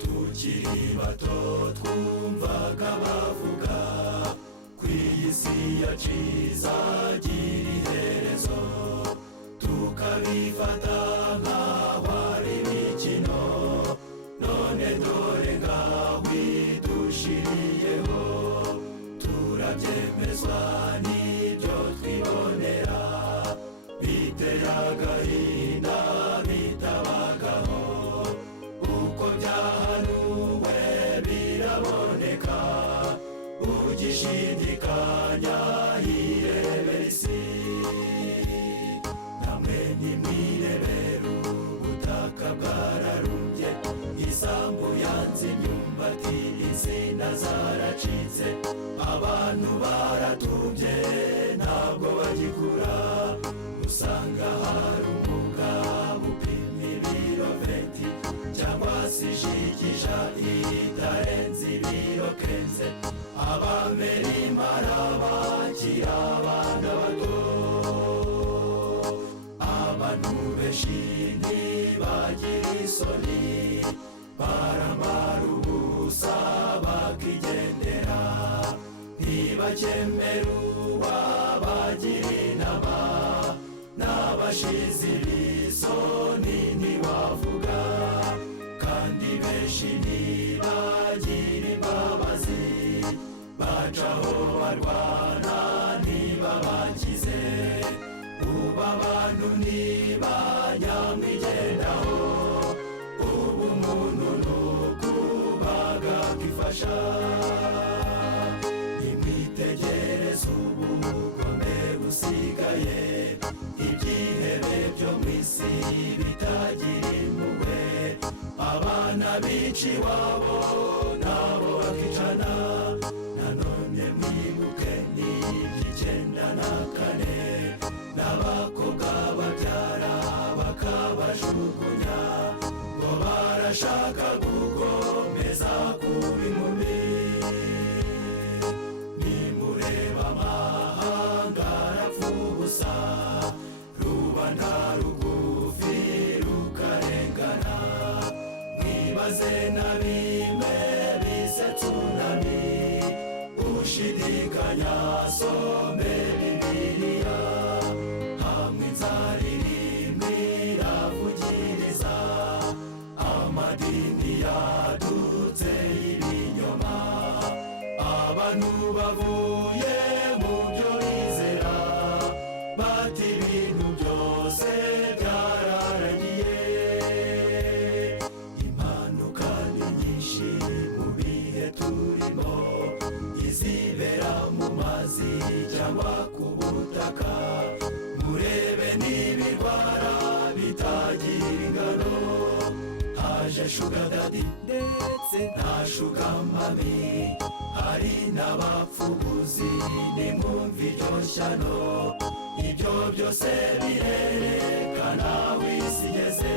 tukiri bato twumvaga bavuga kw'isi yaciza gira iherezo, tukabifata nk'aho ari imikino, none dore ngaho idushiriyeho, turabyemezwa n'ibyo twibonera, biteye agahinda bitabagaho, uko byahanuwe biraboneka, ugishidikanya yirebera isi, namwe nimwirebera ubutaka bwararumbye, isambu yanze imyumbati, insina zaracitse, abantu baratubye ntabwo bagikura, usanga hari umugabo upima ibiro 20 cyangwa se ijigija itarenze ibiro 15, abamera impara bakira abana bato, abantu benshi ntibagira isoni, baramara ubusa bakigendera, ntibakemera uwabagira inama, n'abashize ibisoni ntibavuga, kandi benshi ntibagira imbabazi, bacaho barwana ntibabakize, ubu abantu ntibanyamwigendaho, ubu umuntu nukubaga kwifasha, nimwitegereze ubugome busigaye, ibyihebe byo mu isi bitagira impuhwe, abana bica iwabo nabo bakicana, nanone mwibuke n'iby'94, n'abakobwa babyara bakabajugunya, ngo barashaka gukomeza kuba inkumi, nimureba amahanga arapfa ubusa, rubanda rugufi rukarengana, mwibaze na bimwe bise tsunami, ushidikanya asome Bibiliya, hamwe inzara irimbi iravugiriza, amadini yadutse y'ibinyoma, abantu bavuye mu byo bizera, bati ibintu byose byararangiye, impanuka ni nyinshi mu bihe turimo, izibera mu mazi cyangwa ku butaka, murebe n'ibirwara bitagira ingano, haje shuga dadi ndetse na shuga mami, hari n'abapfubuzi, nimwumva iryo shyano, ibyo byose birerekana aho isi igeze,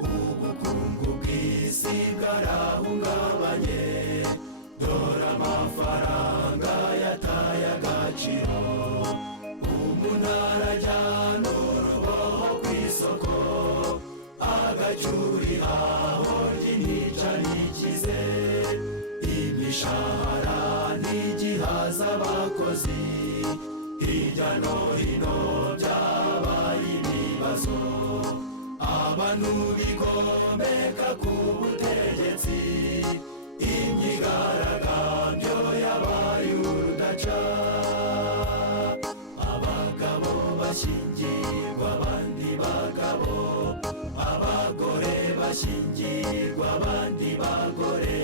ubukungu bw'isi bwarahungabanye, dore amafaranga yataye agaciro, umuntu arajyana uruboho ku isoko, agacyura ihaho ry'intica ntikize, imishahara ntigihaza abakozi, hirya no hino byabaye ibibazo, abantu bigomeka ku butegetsi, imyigaragambyo yabaye urudaca, abagabo bashyingirwa abandi bagabo, abagore bashyingirwa abandi bagore,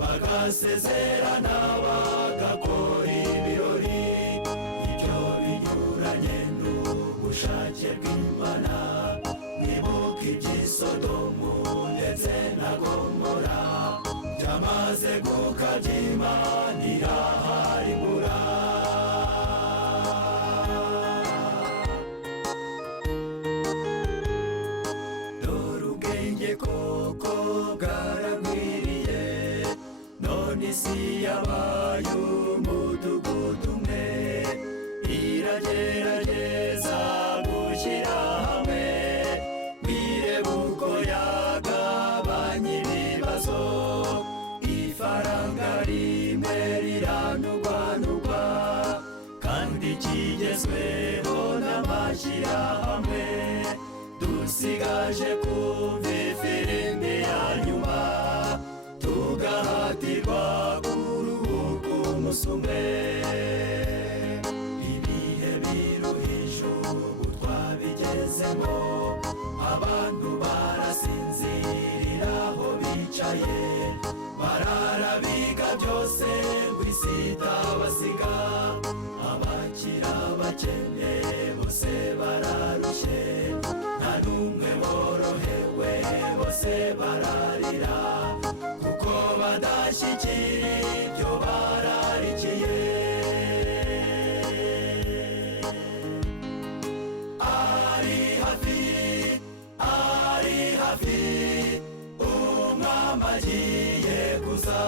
bagasezerana bagakora ibirori, ibyo binyuranye n'ubushake bw'Imana, mwibuke iby'isodomu ndetse na gomora, byamaze gukabya Imana iraharibura, dore ubwenge koko bwaragwiriye, none none isi yabaye umudugudu umwe, iragerageza gushyira hamwe, wirebe uko yagabanya ibibazo, ifaranga rimwe riranugwanugwa, kandi kigezweho n'amashyirahamwe, dusigaje kumva ifirimbi ya nyuma, tugahatirwa kuruhuka umunsi umwe. Ibihe biruhije ubu twabigezemo, abantu barasinzirira aho bicaye, barara biga byose ngo isi itabasiga, abakira abakene bose bararushye, nta n'umwe worohewe, bose bararira, kuko badashyikira ibyo bararikiye. Ari hafi umwami agiye kuza.